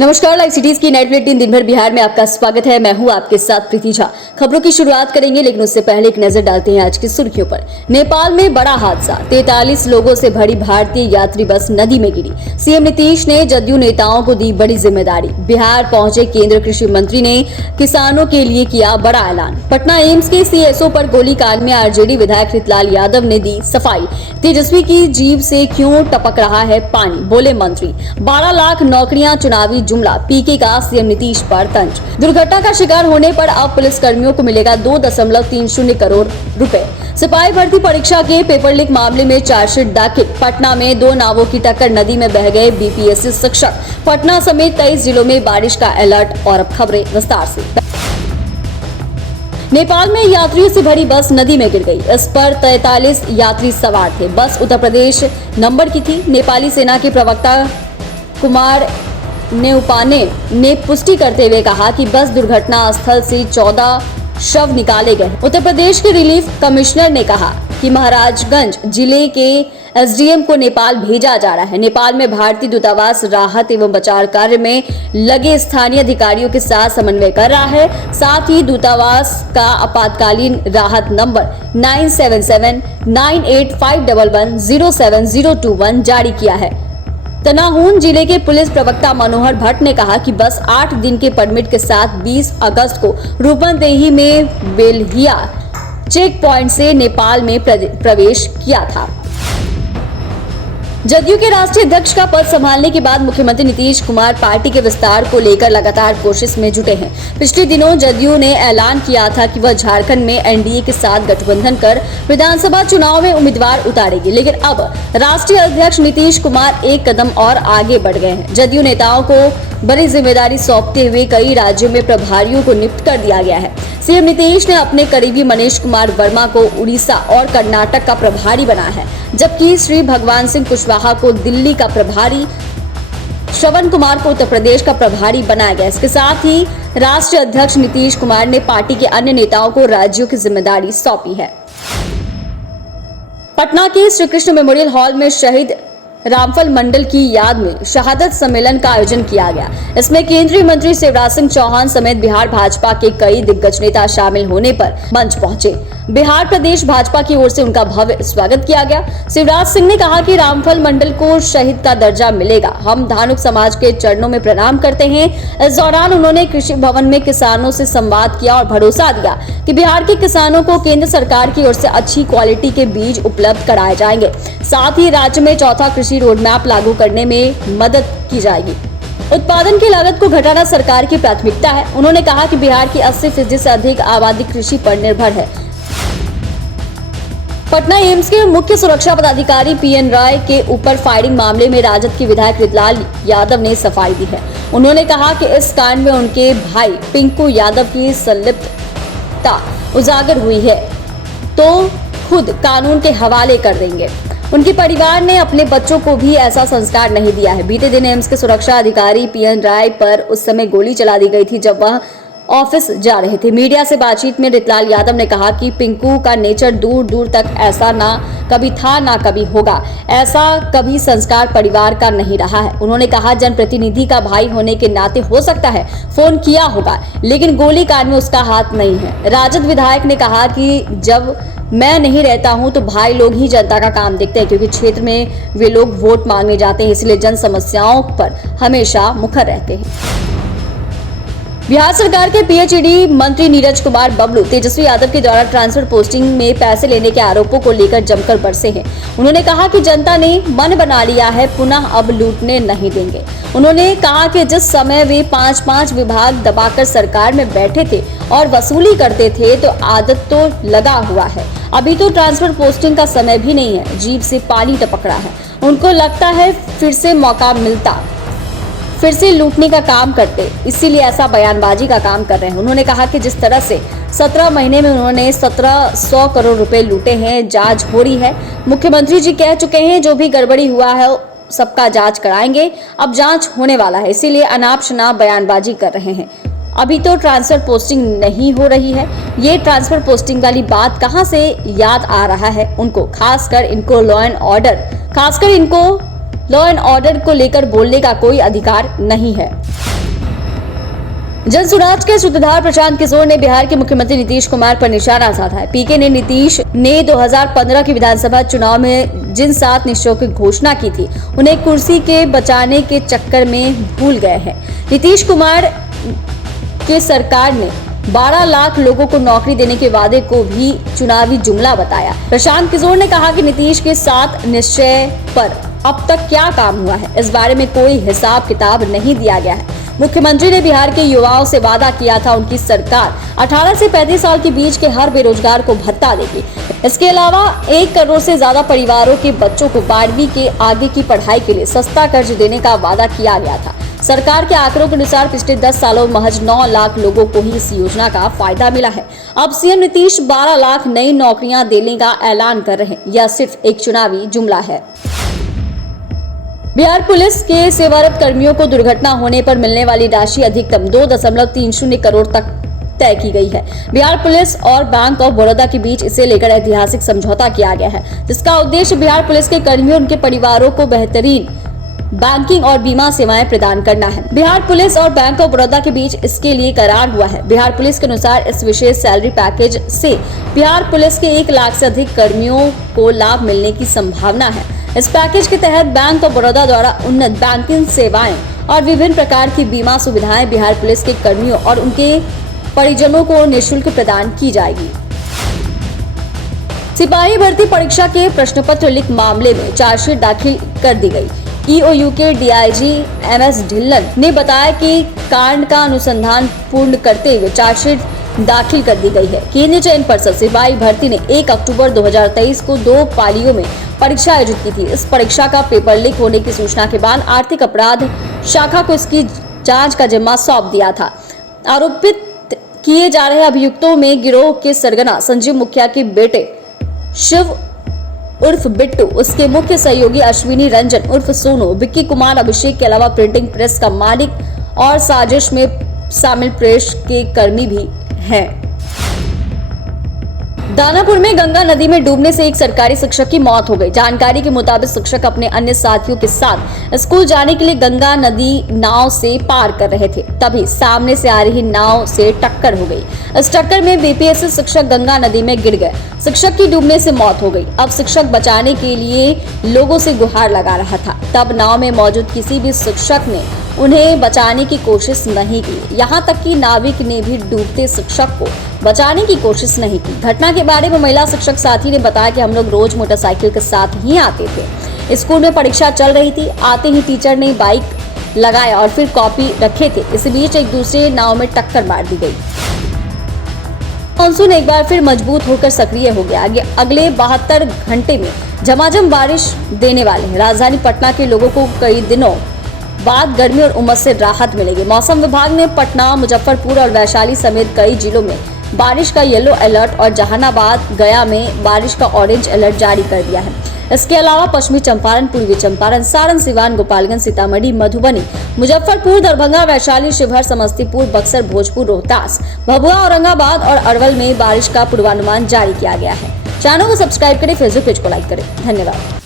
नमस्कार, live cities की night bulletin दिन भर बिहार में आपका स्वागत है। मैं हूं आपके साथ प्रीति झा। खबरों की शुरुआत करेंगे, लेकिन उससे पहले एक नजर डालते हैं आज की सुर्खियों पर। नेपाल में बड़ा हादसा, 43 लोगों से भरी भारतीय यात्री बस नदी में गिरी। सीएम नीतीश ने जदयू नेताओं को दी बड़ी जिम्मेदारी। बिहार पहुंचे केंद्रीय कृषि मंत्री ने किसानों के लिए किया बड़ा ऐलान। पटना एम्स के सीएसओ पर गोलीकांड में आरजेडी विधायक रितलाल यादव ने दी सफाई। तेजस्वी की जीभ से क्यों टपक रहा है पानी, बोले मंत्री। 12 लाख नौकरियां चुनावी जुमला, पीके का सीएम नीतीश पर तंज। दुर्घटना का शिकार होने पर अब पुलिस कर्मियों को मिलेगा 2.30 करोड़ रुपए। सिपाही भर्ती परीक्षा के पेपर लीक मामले में चार्जशीट दाखिल। पटना में 2 नावों की टक्कर, नदी में बह गए बीपीएससी शिक्षक। पटना समेत 23 जिलों में बारिश का अलर्ट। और अब खबरें विस्तार से। नेपाल में यात्रियों से भरी बस नदी में गिर गई। इस पर 43 यात्री सवार थे। बस उत्तर प्रदेश नंबर की थी। नेपाली सेना के प्रवक्ता कुमार नेउपाने ने पुष्टि करते हुए कहा कि बस दुर्घटना स्थल से 14 शव निकाले गए। उत्तर प्रदेश के रिलीफ कमिश्नर ने कहा कि महाराजगंज जिले के एसडीएम को नेपाल भेजा जा रहा है। नेपाल में भारतीय दूतावास राहत एवं बचाव कार्य में लगे स्थानीय अधिकारियों के साथ समन्वय कर रहा है। साथ ही दूतावास का आपातकालीन राहत नंबर 97798511070221 जारी किया है। तनाहून जिले के पुलिस प्रवक्ता मनोहर भट्ट ने कहा कि बस 8 दिन के परमिट के साथ 20 अगस्त को रूपनदेही में बेलहिया चेक पॉइंट से नेपाल में प्रवेश किया था। जदयू के राष्ट्रीय अध्यक्ष का पद संभालने के बाद मुख्यमंत्री नीतीश कुमार पार्टी के विस्तार को लेकर लगातार कोशिश में जुटे हैं। पिछले दिनों जदयू ने ऐलान किया था कि वह झारखंड में एनडीए के साथ गठबंधन कर विधानसभा चुनाव में उम्मीदवार उतारेगी, लेकिन अब राष्ट्रीय अध्यक्ष नीतीश कुमार एक कदम और आगे बढ़ गए हैं। जदयू नेताओं को बड़ी जिम्मेदारी सौंपते हुए कई राज्यों में प्रभारियों को नियुक्त कर दिया गया है। सीएम नीतीश ने अपने करीबी मनीष कुमार वर्मा को उड़ीसा और कर्नाटक का प्रभारी बनाया है, जबकि श्री भगवान सिंह कुशवाहा को दिल्ली का प्रभारी, श्रवण कुमार को उत्तर प्रदेश का प्रभारी बनाया गया। इसके साथ ही राष्ट्रीय अध्यक्ष नीतीश कुमार ने पार्टी के अन्य नेताओं को राज्यों की जिम्मेदारी सौंपी है। पटना के श्री कृष्ण मेमोरियल हॉल में शहीद रामफल मंडल की याद में शहादत सम्मेलन का आयोजन किया गया। इसमें केंद्रीय मंत्री शिवराज सिंह चौहान समेत बिहार भाजपा के कई दिग्गज नेता शामिल होने पर मंच पहुंचे। बिहार प्रदेश भाजपा की ओर से उनका भव्य स्वागत किया गया। शिवराज सिंह ने कहा कि रामफल मंडल को शहीद का दर्जा मिलेगा। हम धानुक समाज के चरणों में प्रणाम करते हैं। इस दौरान उन्होंने कृषि भवन में किसानों से संवाद किया और भरोसा दिया कि बिहार के किसानों को केंद्र सरकार की ओर से अच्छी क्वालिटी के बीज उपलब्ध कराए जाएंगे। साथ ही राज्य में चौथा कृषि रोड मैप लागू करने में मदद की जाएगी। उत्पादन की लागत को घटाना सरकार की प्राथमिकता है। उन्होंने कहा कि बिहार की 80% से अधिक आबादी कृषि पर निर्भर है। पटना एम्स के मुख्य सुरक्षा पदाधिकारी पीएन राय के ऊपर फायरिंग मामले में राजद के विधायक रितलाल यादव ने सफाई दी है। उन्होंने कहा कि इस कांड में उनके भाई पिंकू यादव की संलिप्तता उजागर हुई है तो खुद कानून के हवाले कर देंगे। उनके परिवार ने अपने बच्चों को भी ऐसा संस्कार नहीं दिया है। बीते दिन एम्स के सुरक्षा अधिकारी पीएन राय पर उस समय गोली चला दी गई थी जब वह ऑफिस जा रहे थे। मीडिया से बातचीत में रितलाल यादव ने कहा कि पिंकू का नेचर दूर दूर तक ऐसा ना कभी था ना कभी होगा। ऐसा कभी संस्कार परिवार का नहीं रहा है। उन्होंने कहा जनप्रतिनिधि का भाई होने के नाते हो सकता है फोन किया होगा, लेकिन गोली कांड में उसका हाथ नहीं है। राजद विधायक ने कहा कि जब मैं नहीं रहता हूं तो भाई लोग ही जनता का काम देखते हैं, क्योंकि क्षेत्र में वे लोग वोट मांगने जाते हैं, इसलिए जन समस्याओं पर हमेशा मुखर रहते हैं। बिहार सरकार के पीएचईडी मंत्री नीरज कुमार बबलू तेजस्वी यादव के द्वारा ट्रांसफर पोस्टिंग में पैसे लेने के आरोपों को लेकर जमकर बरसे हैं। उन्होंने कहा कि जनता ने मन बना लिया है, पुनः अब लूटने नहीं देंगे। उन्होंने कहा कि जिस समय वे 5-5 विभाग दबाकर सरकार में बैठे थे और वसूली करते थे तो आदत तो लगा हुआ है। अभी तो ट्रांसफर पोस्टिंग का समय भी नहीं है। जीभ से पानी टपक रहा है। उनको लगता है फिर से मौका मिलता, फिर से लूटने का काम करते, इसीलिए ऐसा बयानबाजी का काम कर रहे हैं। उन्होंने कहा कि जिस तरह से 17 महीने में उन्होंने 1700 करोड़ रुपए लूटे हैं, जांच हो रही है। मुख्यमंत्री जी कह चुके हैं जो भी गड़बड़ी हुआ है सबका जांच कराएंगे। अब जांच होने वाला है, इसीलिए अनाप शनाप बयानबाजी कर रहे हैं। अभी तो ट्रांसफर पोस्टिंग नहीं हो रही है। ये ट्रांसफर पोस्टिंग वाली बात कहां से याद आ रहा है उनको, खासकर इनको लॉ एंड ऑर्डर को लेकर बोलने का कोई अधिकार नहीं है। जन सुराज के सूत्रधार प्रशांत किशोर ने बिहार के मुख्यमंत्री नीतीश कुमार पर निशाना साधा है। पीके ने नीतीश ने 2015 के विधानसभा चुनाव में जिन 7 निश्चयों की घोषणा की थी, उन्हें कुर्सी के बचाने के चक्कर में भूल गए हैं। नीतीश कुमार के सरकार ने 12 लाख लोगों को नौकरी देने के वादे को भी चुनावी जुमला बताया। प्रशांत किशोर ने कहा कि नीतीश के 7 निश्चय पर अब तक क्या काम हुआ है, इस बारे में कोई हिसाब किताब नहीं दिया गया है। मुख्यमंत्री ने बिहार के युवाओं से वादा किया था उनकी सरकार 18 से 35 साल के बीच के हर बेरोजगार को भत्ता देगी। इसके अलावा 1 करोड़ से ज्यादा परिवारों के बच्चों को 12वीं के आगे की पढ़ाई के लिए सस्ता कर्ज देने का वादा किया गया था। सरकार के आंकड़ों के अनुसार पिछले 10 सालों में महज 9 लाख लोगों को ही इस योजना का फायदा मिला है। अब सीएम नीतीश 12 लाख नई नौकरियां देने का ऐलान कर रहे हैं। यह सिर्फ एक चुनावी जुमला है। बिहार पुलिस के सेवारत कर्मियों को दुर्घटना होने पर मिलने वाली राशि अधिकतम 2.30 करोड़ तक तय की गई है। बिहार पुलिस और बैंक ऑफ बड़ौदा के बीच इसे लेकर ऐतिहासिक समझौता किया गया है, जिसका उद्देश्य बिहार पुलिस के कर्मियों और उनके परिवारों को बेहतरीन बैंकिंग और बीमा सेवाएं प्रदान करना है। बिहार पुलिस और बैंक ऑफ बड़ौदा के बीच इसके लिए करार हुआ है। बिहार पुलिस के अनुसार इस विशेष सैलरी पैकेज से बिहार पुलिस के 1 लाख से अधिक कर्मियों को लाभ मिलने की संभावना है। इस पैकेज के तहत बैंक ऑफ बड़ौदा द्वारा उन्नत बैंकिंग सेवाएं और विभिन्न प्रकार की बीमा सुविधाएं बिहार पुलिस के कर्मियों और उनके परिजनों को निःशुल्क प्रदान की जाएगी। सिपाही भर्ती परीक्षा के प्रश्नपत्र लीक मामले में चार्जशीट दाखिल कर दी गई। ईओयू के डीआईजी एमएस ढिल्लन ने बताया कि कांड का अनुसंधान पूर्ण करते हुए चार्जशीट दाखिल कर दी गई है। केंद्रीय चयन पर्षद सिपाही भर्ती ने 1 अक्टूबर 2023 को 2 पालियों में परीक्षा आयोजित की थी। इस परीक्षा का पेपर लीक होने की सूचना के बाद आर्थिक अपराध शाखा को इसकी जांच का जिम्मा सौंप दिया था। आरोपित किए जा रहे अभियुक्तों में गिरोह के सरगना संजीव मुखिया के बेटे शिव उर्फ बिट्टू, उसके मुख्य सहयोगी अश्विनी रंजन उर्फ सोनू, विक्की कुमार, अभिषेक के अलावा प्रिंटिंग प्रेस का मालिक और साजिश में शामिल प्रेस के कर्मी भी हैं। दानापुर में गंगा नदी में डूबने से एक सरकारी शिक्षक की मौत हो गई। जानकारी के मुताबिक शिक्षक अपने अन्य साथियों के साथ स्कूल जाने के लिए गंगा नदी नाव से पार कर रहे थे, तभी सामने से आ रही नाव से टक्कर हो गई। इस टक्कर में बीपीएससी शिक्षक गंगा नदी में गिर गए। शिक्षक की डूबने से मौत हो गई। अब शिक्षक बचाने के लिए लोगों से गुहार लगा रहा था, तब नाव में मौजूद किसी भी शिक्षक ने उन्हें बचाने की कोशिश नहीं की। यहाँ तक कि नाविक ने भी डूबते शिक्षक को बचाने की कोशिश नहीं की। घटना के बारे में महिला शिक्षक साथी ने बताया कि हम लोग रोज मोटरसाइकिल के साथ ही आते थे। स्कूल में परीक्षा चल रही थी। आते ही टीचर ने बाइक लगाया और फिर कॉपी रखे थे। इस बीच एक दूसरे नाव में टक्कर मार दी गई। मानसून एक बार फिर मजबूत होकर सक्रिय हो गया। अगले 72 घंटे में झमाझम बारिश देने वाले हैं। राजधानी पटना के लोगों को कई दिनों बाद गर्मी और उमस से राहत मिलेगी। मौसम विभाग ने पटना, मुजफ्फरपुर और वैशाली समेत कई जिलों में बारिश का येलो अलर्ट और जहानाबाद, गया में बारिश का ऑरेंज अलर्ट जारी कर दिया है। इसके अलावा पश्चिमी चंपारण, पूर्वी चंपारण, सारण, सिवान, गोपालगंज, सीतामढ़ी, मधुबनी, मुजफ्फरपुर, दरभंगा, वैशाली, शिवहर, समस्तीपुर, बक्सर, भोजपुर, रोहतास, भभुआ, औरंगाबाद और अरवल में बारिश का पूर्वानुमान जारी किया गया है। चैनल को सब्सक्राइब करें, फेसबुक पेज को लाइक करें। धन्यवाद।